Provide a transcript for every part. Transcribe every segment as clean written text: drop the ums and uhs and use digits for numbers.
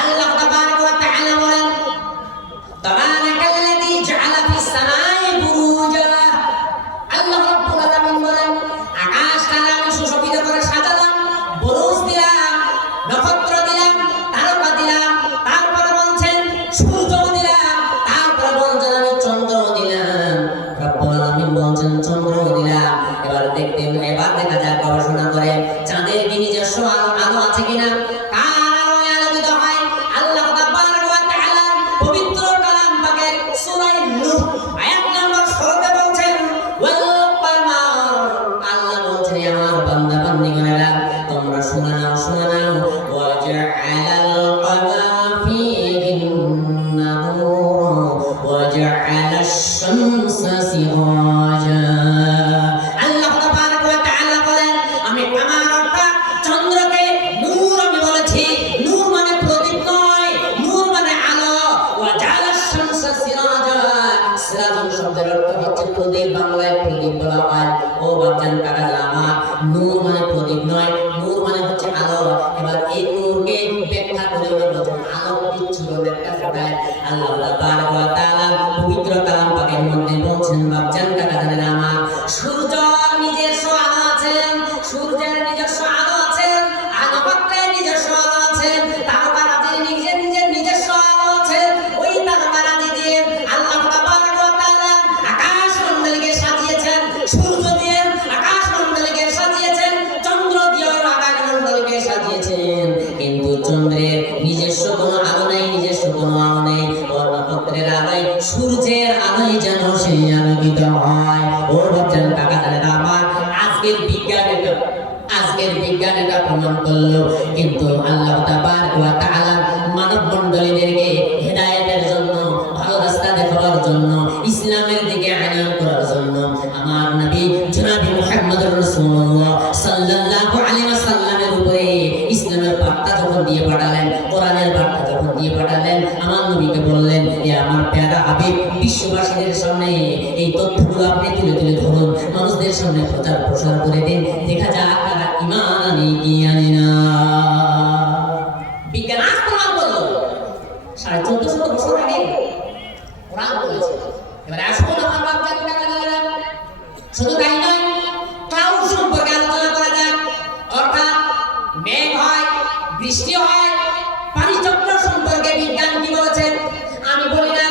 আল্লাহ তাবারাক ওয়া তাআলা বলেন তাবারাকাল্লাযী জাআলা ফিস সামাই বুরুজা। আল্লাহ রাব্বুল আলামিন বলেন আকাশটাকে আমি সুশোভিত করে সাজালাম, বুরুজ দিলাম, নক্ষত্র দিলাম, তারকা দিলাম, তারপরে বলছেন সূর্য দিলাম, তারপরে বলছেন আমি চন্দ্র দিলাম। রাব্বুল আলামিন বলছেন চন্দ্র দিলাম। এবার দেখা যাক গবেষণা করে চাঁদের কি নিজস্ব আলো আছে কিনা, কার আলোয় আলোকিত হয়। আল্লাহ তাবারাক ওয়া তাআলা পবিত্র কালাম পাকের সূরা নূহ আয়াত নম্বর 16 তে বলছেন ওয়াল কমার। আল্লাহ বলছেন আমার বান্দা বান্দীগণেরা তোমরা শুনে নাও ওয়া জাআলাল কমারা ফীহিন্না নূর ওয়া জাআলাশ শামসা সিরাজা। আল্লাহ তাবারাক ওয়া তাআলা বলেন আমি আমার অর্থাৎ চন্দ্রকে নূর আমি বলেছি। নূর মানে প্রদীপ নয়, নূর মানে আলো। ওয়া জাআলাশ শামসা সিরাজা, সিরাজুন শব্দের অর্থ হচ্ছে প্রদীপ, বাংলায় প্রদীপ বলা হয়। ও বাচ্চান কাকা আমার নূর মানে প্রদীপ নয়, নূর মানে হচ্ছে আলো। এবার এই নূরকে ব্যাখ্যা করে বলছেন আলো বিচ্ছুরণ একটা ফোটায়। আল্লাহ তাবারাক ওয়া তাআলা পবিত্র কালাম পাকের মধ্যে বলছেন বাচ্চান কাকা আমার সূর্য নিজস্ব আলো আছে, সূর্যের নিজস্ব আলো আছে, নক্ষত্রের নিজস্ব আলো আছে, তারকারাজির নিজস্ব আলো আছে। ওই তারকারাজি দিয়ে আল্লাহ তাবারাক ওয়া তাআলা আকাশ মণ্ডলীকে সাজিয়েছেন, সূর্য দিয়ে আকাশ মণ্ডলীকে সাজিয়েছেন, চন্দ্র দিয়ে আকাশ মণ্ডলীকে সাজিয়েছেন। কিন্তু চন্দ্রের নিজস্ব কোনো আলো নেই, নিজস্ব কোনো আলো নেই। ও নক্ষত্রের আলোয় সূর্যের আলোয় যেন সে আলোকিত হয়। ও বাচ্চান কাকা আমার আজকের বিজ্ঞান এটা প্রমাণ করলো। কিন্তু আল্লাহ তাবারাক ওয়া তাআলা মানব মণ্ডলীদেরকে হেদায়েতের জন্য, ভালো রাস্তা দেখানোর জন্য, ইসলামের দিকে আহ্বান করার জন্য আমার নবী জনাব মুহাম্মদুর রাসূলুল্লাহ সাল্লাল্লাহু আলাইহি ওয়াসাল্লামের উপরে ইসলামের বার্তা যখন দিয়ে পাঠালেন, কোরআনের বার্তা যখন দিয়ে পাঠালেন, আমার নবীকে বললেন এ আমার প্যারা হাবিব বিশ্ববাসীদের সামনে এই তথ্যগুলো আপনি তুলে তুলে ধরুন, মানুষদের সামনে প্রচার প্রসার করে দিন, দেখা যাক তারা ঈমান আনে কি আনে না। বিজ্ঞান আজ প্রমাণ করলো 1450 বছর আগে কোরআন বলেছে। এবারে আসুন আমার বাচ্চা শুধু তাই নয়, ক্লাউড সম্পর্কে আলোচনা করা যাক। অর্থাৎ মেঘ হয়, বৃষ্টি হয়, পানি চক্র সম্পর্কে বিজ্ঞান কি বলেছেন আমি বলি না,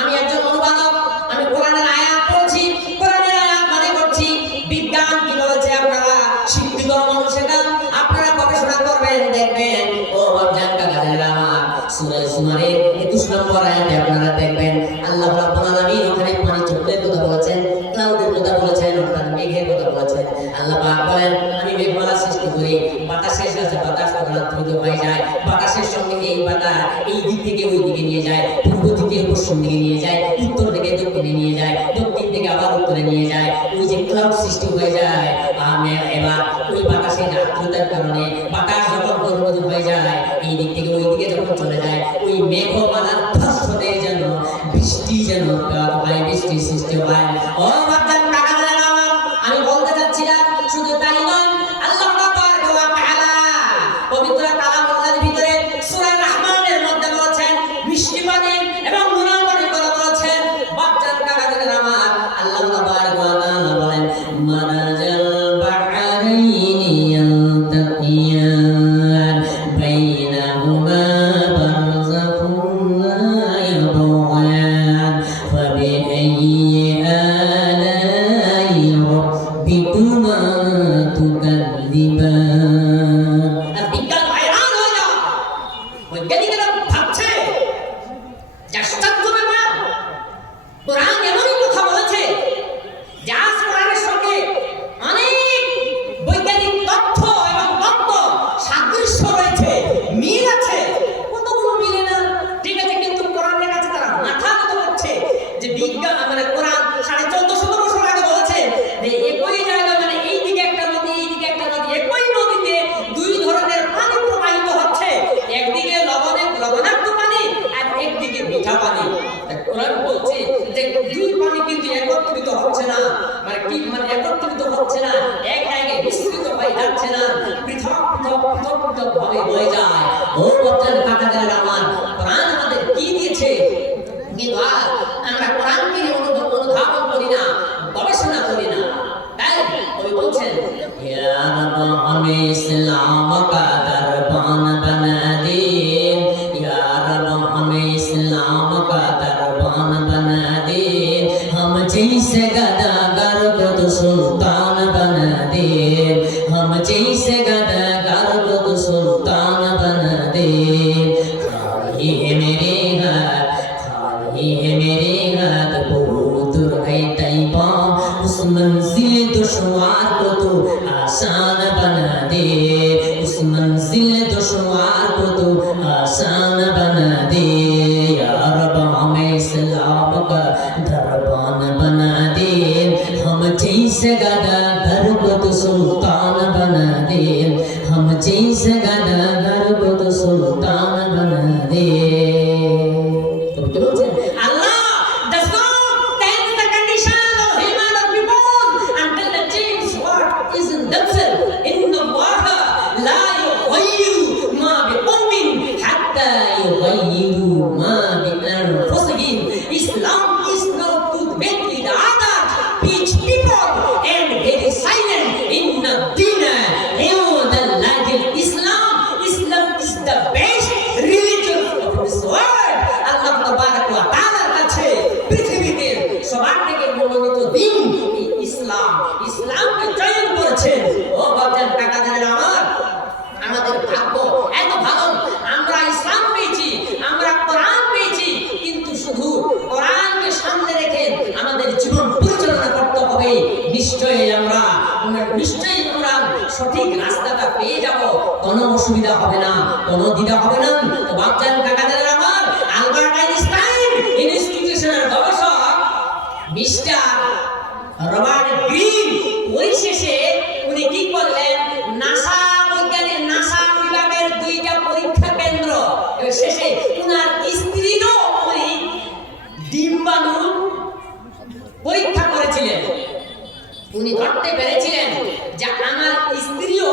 আমি একজন অনুবাদক, আমি কোরআনের আয়াত পড়ছি, কোরআনের আয়াত মানে করছি। বিজ্ঞান কি বলেছে আপনারা শিক্ষিত মানুষের আপনারা গবেষণা করবেন, দেখবেন। ও জানকা গাজেরা আমার সূরা জুমারের 21 নম্বর আয়াতে আপনারা দেখবেন আল্লাহ রাব্বুল আলামিন ওখানে পানি চক্রের কথা বলেছেন, ক্লাউডের কথা বলেছেন, অর্থাৎ মেঘের কথা বলেছেন। আল্লাহ পাক বলেন আমি মেঘমালা সৃষ্টি করি, বাতাসের সাথে বাতাস দ্রুত হয়ে যায়, বাতাসের সঙ্গে এই বাতাস এই দিক থেকে ওই দিকে নিয়ে যায়, পূর্ব দিকে পশ্চিম দিকে নিয়ে যায়, উত্তর থেকে দক্ষিণে নিয়ে যায়, দক্ষিণ থেকে আবার উত্তরে নিয়ে যায়। ওই যে ক্লাউড সৃষ্টি হয়ে যায়, এবার ওই বাতাসের আর্দ্রতার কারণে বাতাস যখন গরম হয়ে যায়, এই দিক থেকে ওই দিকে যখন চলে যায়, ওই মেঘমালার ধর্ষণে যেন বৃষ্টি যেন হয়, বৃষ্টি সৃষ্টি হয়। ও বাচ্চান কাকা আমার আমি বলতে চাচ্ছিলাম শুধু তাই নয়, আল্লাহ তাবারাক ওয়া তাআলা পবিত্র কালামুল্লাহর ভিতরে সূরা রহমানের মধ্যে বলেছেন বৃষ্টি পানি এবং গুনাহগারের কথা বলেছেন। বাচ্চান কাকা আমার আল্লাহ তাবারাক ওয়া তাআলা বলেন মারাজাল বাহরাইনি ইয়ালতাকিয়ান বাইনাহুমা বারযাখুন লা ইয়াবগিয়ান ফাবিআইয়ি আলাই রাব্বিকুমা তুকাযযিবান। আর বিজ্ঞান হয়রান হয়ে যায়, বৈজ্ঞানিকরা ভাবছে যে আশ্চর্য ব্যাপার, কোরআন এমনই কথা বলেছে যে আজ কোরআনের সঙ্গে অনেক বৈজ্ঞানিক তথ্য এবং তত্ত্ব সাদৃশ্য রয়েছে, মিল আছে, কতগুলো মিলে না ঠিক আছে, কিন্তু কোরআনের কাছে তারা মাথা নত করছে যে বিজ্ঞান মানে কোরআন 1450 বছর আগে বলেছে যে একই জায়গা মানে এইদিকে একটা নদী, এইদিকে একটা নদী, একই নদীতে দুই ধরনের পানি প্রবাহিত হচ্ছে, একদিকে লবণাক্ত ও বাচ্চার কাকাদের আমার কোরআন আমাদের কি দিয়েছে, কিন্তু আর আমরা কোরআনকে অনুধাবন করি না, গবেষণা করি না। তাই কবি বলছেন, ইয়া রব হমে ইসলাম কা দরবান বানা দে, ইয়া রব হমে ইসলাম কা দরবান বানা দে, हम जैसे गदागर को तो सुल्तान बना दे, हम जैसे गदागर को तो सुल्तान बना दे, खाली है मेरे हाथ, खाली है मेरे हाथ, बहुत दूर है तैबा, उस मंजिल दुश्वार को तो आसान बना दे, उस मंजिल दुश्वार को तो आसान बना दे, या रब हमें इस्लाम का दरबान बना दे, हम जैसे गदागर को तो सुल्तान बना दे, हम जैसे गदागर को तो सुल्तान बना दे। Allah does not take the condition of human or people until they change what is in themselves. Inna Allaha la yughayyiru ma biqawmin hatta yughayyiru ma bi anfusihim. Islam is not to make with others, teach people and very silent. Inna dina indallahi Islam. Islam is the best religion of this world. Allah tabarak wa ta'ala কাছে পৃথিবীতে সবার থেকে মনোনীত দিন ইসলাম, ইসলামকে চয়ন করেছেন। ও বাচ্চার কাকাদের আমার, আমাদের ভাগ্য এত ভালো, আমরা ইসলাম পেয়েছি, আমরা কোরআন পেয়েছি, কিন্তু শুধু কোরআনকে সামনে রেখে আমাদের জীবন পরিচালনা করতে হবে। নিশ্চয়ই আমরা সঠিক রাস্তাটা পেয়ে যাব, কোনো অসুবিধা হবে না, কোনো দ্বিধা হবে না। তো বাচ্চার কাকাদের আমার, আলবার্ট আইনস্টাইন ইনস্টিটিউশনের গবেষক মিস্টার রবার্ট গ্রিন পরিশেষে উনি কি করলেন, নাসা বিভাগের 2টা পরীক্ষা কেন্দ্র, শেষে উনার স্ত্রীরও উনি ডিম্বাণু পরীক্ষা করেছিলেন। উনি ধরতে পেরেছিলেন যে আমার স্ত্রীও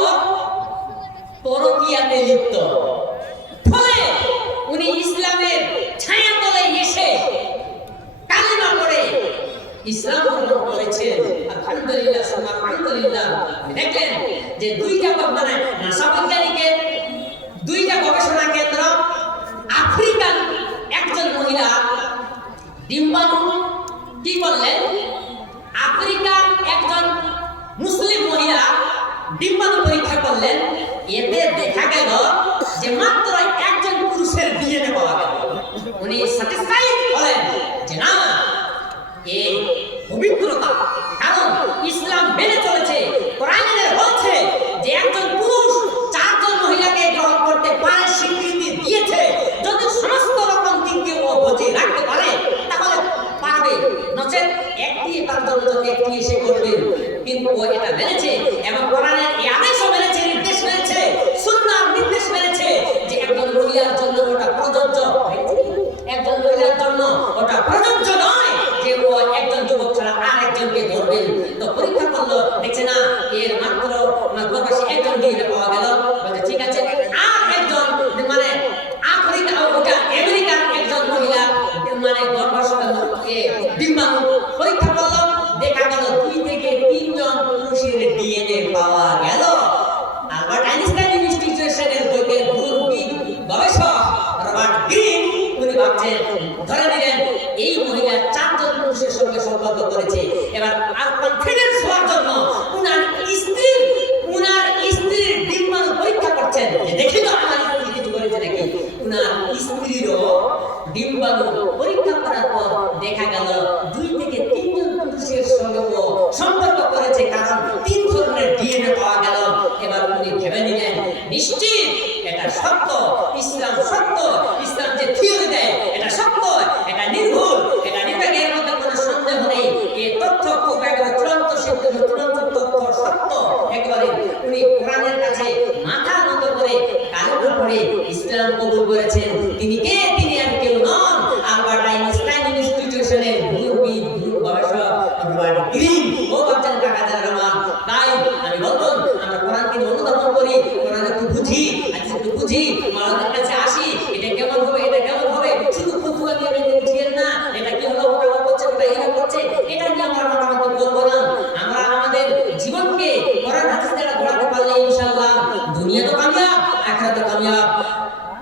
পরকীয়াতে লিপ্ত। ফলে উনি ইসলামের ছায়াতলে এসে কালিমা পড়ে ইসলাম গ্রহণ করেছেন। আলহামদুলিল্লাহ, আলহামদুলিল্লাহ। দেখলেন যে 2টা মানে নাসা বৈজ্ঞানিকের 2টা গবেষণা কেন্দ্র, আফ্রিকান একজন মহিলা ডিম্বাণু কি করলেন, আফ্রিকার একজন মুসলিম মহিলা ডিম্বাণু পরীক্ষা করলেন। এতে দেখা গেল যে মাত্র একজন পুরুষের ডিএনএ পাওয়া গেল। উনি স্যাটিসফাইড হলেন যে না, এই পবিত্রতা, কারণ ইসলাম মেনে চলেছে, কোরআনে বলছে যে একজন পুরুষ 4 জন মহিলাকে গ্রহণ করতে পারে, স্বীকৃতি দিয়েছে। যদি সমস্ত রকম দিককে ও বজায় রাখতে পারে তাহলে পারবে, নচেত একটি তার জন্য যদি একটি এসে করবে। কিন্তু ও এটা মেনেছে এবং কোরআনের এই আদেশও মেনেছে, নির্দেশ মেনেছে, সুন্নাহর নির্দেশ মেনেছে যে একজন মহিলার জন্য ওটা প্রযোজ্য, একজন মহিলার জন্য ওটা প্রযোজ্য নয় যে ও একজন যুবক ছাড়া আর একজনকে ধরবেন। তো পরীক্ষা করলো, দেখছে না, এর মাত্র গর্ভাশয় একজন ডিএনএ পাওয়া গেল। বলে ঠিক আছে, আর একজন মানে আফ্রিকা ওটা আমেরিকার একজন মহিলা মানে গর্ভাশয় ডিম্বাণু পরীক্ষা করলো, দেখা গেল 2 থেকে 3 জন পুরুষের ডিএনএ পাওয়া গেল। আলবার্ট আইনস্টাইন ইনস্টিটিউশনের দূরবীন গবেষক রবার্ট গ্রিন উনি ভাবছেন, ধরে নিলেন এই মহিলা 4 জন পুরুষের সঙ্গে সম্পর্ক করেছে। এবার আর কনফিডেন্স হওয়ার জন্য উনার স্ত্রীর ডিম্বাণু পরীক্ষা করছেন, দেখি তো আমার স্ত্রী কিছু করেছে নাকি। উনার স্ত্রীরও ডিম্বাণু পরীক্ষা করার পর দেখা গেল 2 থেকে 3 জন পুরুষের সঙ্গে সম্পর্ক করেছে, কারণ 3 ধরনের ডিএনএ পাওয়া গেল। এবার উনি ভেবে নিলেন নিশ্চিত এটা সত্য, ইসলাম সত্য, ইসলাম যে থিওরি দেয় এটা সত্য, এটা নির্ভুল, এটা নির্ভের মধ্যে কোনো সন্দেহ নেই। এই তথ্য খুব একেবারে চূড়ান্ত সিদ্ধ, চূড়ান্ত তথ্য সত্য একেবারে। উনি কোরআনের কাছে মাথা নত করে কালেমা পড়ে ইসলাম কবুল করেছেন। তিনি কে? তিনি আর কেউ নন, আলবার্ট আইনস্টাইন ইনস্টিটিউশনের দূরবীন গবেষক রবার্ট গ্রিন। ও বাচ্চার কাকাদের আমার, তাই আমি বলবো আমরা কোরআনকে অনুধাবন করি, কোরআন একটু বুঝি, একটু বুঝি, আপনাদের কাছে আসি, এটা কেমন হবে, এটা কেমন হবে, শুধু ফতুয়া দিয়ে বেঁধে দিয়েন না, এটা কি হলো, ওটা করছে, ওটা এরকম করছে, এটা নিয়ে আমরা মতামত বলবো না। আমরা আমাদের জীবনকে কোরআন হাদিস দ্বারা গড়াতে পারলে ইনশাআল্লাহ দুনিয়া তো কামিয়াব, আখিরাতে কামিয়াব।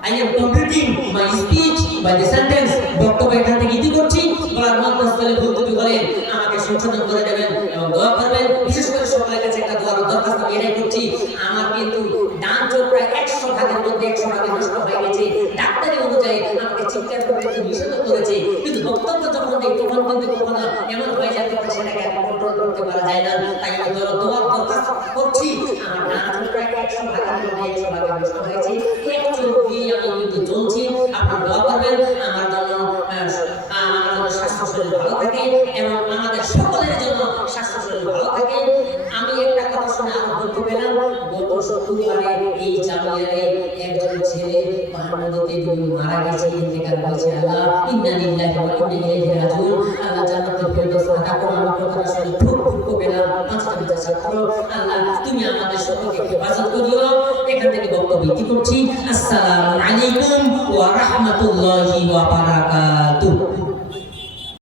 I am completing my speech by the sentence. বক্তব্য এখান থেকে ইতি করছি। বলার মধ্যস্থলে ভুল ত্রুটি হলে আমাকে সংশোধন করে দেবেন এবং দোয়া করবেন। বিশেষ করে সকলের কাছে একটা দোয়ার দরখাস্ত আমি এটাই করছি। আমার কিন্তু ডান চোখ প্রায় 100 ভাগের মধ্যে 100 ভাগে নষ্ট হয়ে গেছে। ডাক্তারি অনুযায়ী আমাকে চিকিৎসা করতে নিষেধ করেছে, কিন্তু বক্তব্য যখন দিই তখন কিন্তু কখনো এমন হয়ে যায় তখন সেটাকে কন্ট্রোল করতে পারা যায় না। তাই আমি দোয়ার দরখাস্ত করছি। আমার ডান চোখ প্রায় 100 ভাগের মধ্যে 100 ভাগে নষ্ট হয়েছে। এক চোখ দিয়ে আমি কিন্তু চলছি। আপনি দোয়া করবেন আমার জন্য, আমার স্বাস্থ্য শরীর ভালো থাকে এবং আমাদের সকলের জন্য স্বাস্থ্য শরীর ভালো থাকে। আমি একটা কথা শুনে আরো বলতে পেলাম, গত শুক্রবারে এই জামিয়ারে একজন ছেলে নদীতে ডুবে মারা গেছে, ইন্তেকাল করেছে। আল্লাহ ইন্না লিল্লাহি ওয়া ইন্না ইলাইহি রাজিউন। আল্লাহ জান্নাতুল ফেরদৌস আতা করুন। আমার কথাটা শুনে খুব খুব পেলাম। পাঁচটা বিদ্যা ছাত্র, আল্লাহ তুমি আমাদের সকলকে হেফাজত করিও। এখান থেকে বক্তব্য ইতি করছি। আসসালামু আলাইকুম ওয়া রাহমাতুল্লাহি ওয়া বারাকাতুহু।